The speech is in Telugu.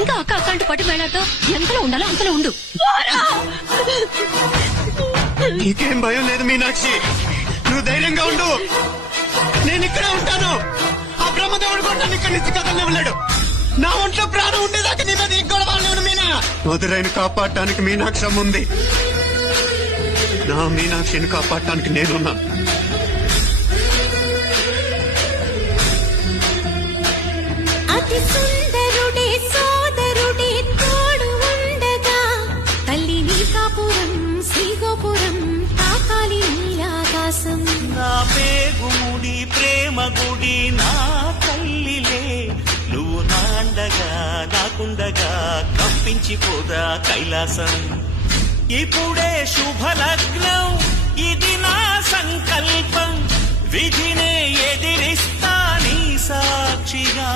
ఇంకా అక్క అక్క అంటూ పట్టి వెళ్ళాక ఎంతలో ఉండాలో అంతలో ఉండు. నీకేం భయం లేదు మీనాక్షి, నువ్వు ధైర్యంగా ఉండు. నేను ఇక్కడే ఉంటాను. ఆ బ్రహ్మదేవుడు కూడా నన్ను ఇక్కడి నుంచి కదలనివ్వలేడు. నా ఒంట్లో ప్రాణం ఉండేదాకా నీ మీద ఈ గొడవ లేను మీనా. మధురైని కాపాడటానికి మీనాక్షి ఉంది. నా మీనాక్షిని కాపాడటానికి నేనున్నాను. అతి సుందరుడే సోదరుడే తోడు ఉండగా తల్లిని కాపురం శ్రీగోపురం తాకాలి ఆకాశం. నా పేగుముడి ప్రేమ గుడి నా తల్లిలే, నువ్వు నాండగా నాకుండగా కంపించిపోదా కైలాసం. ఇప్పుడే శుభలగ్నం, ఇది నా సంకల్పం, విధినే ఎదిరిస్తా నీ సాక్షిగా.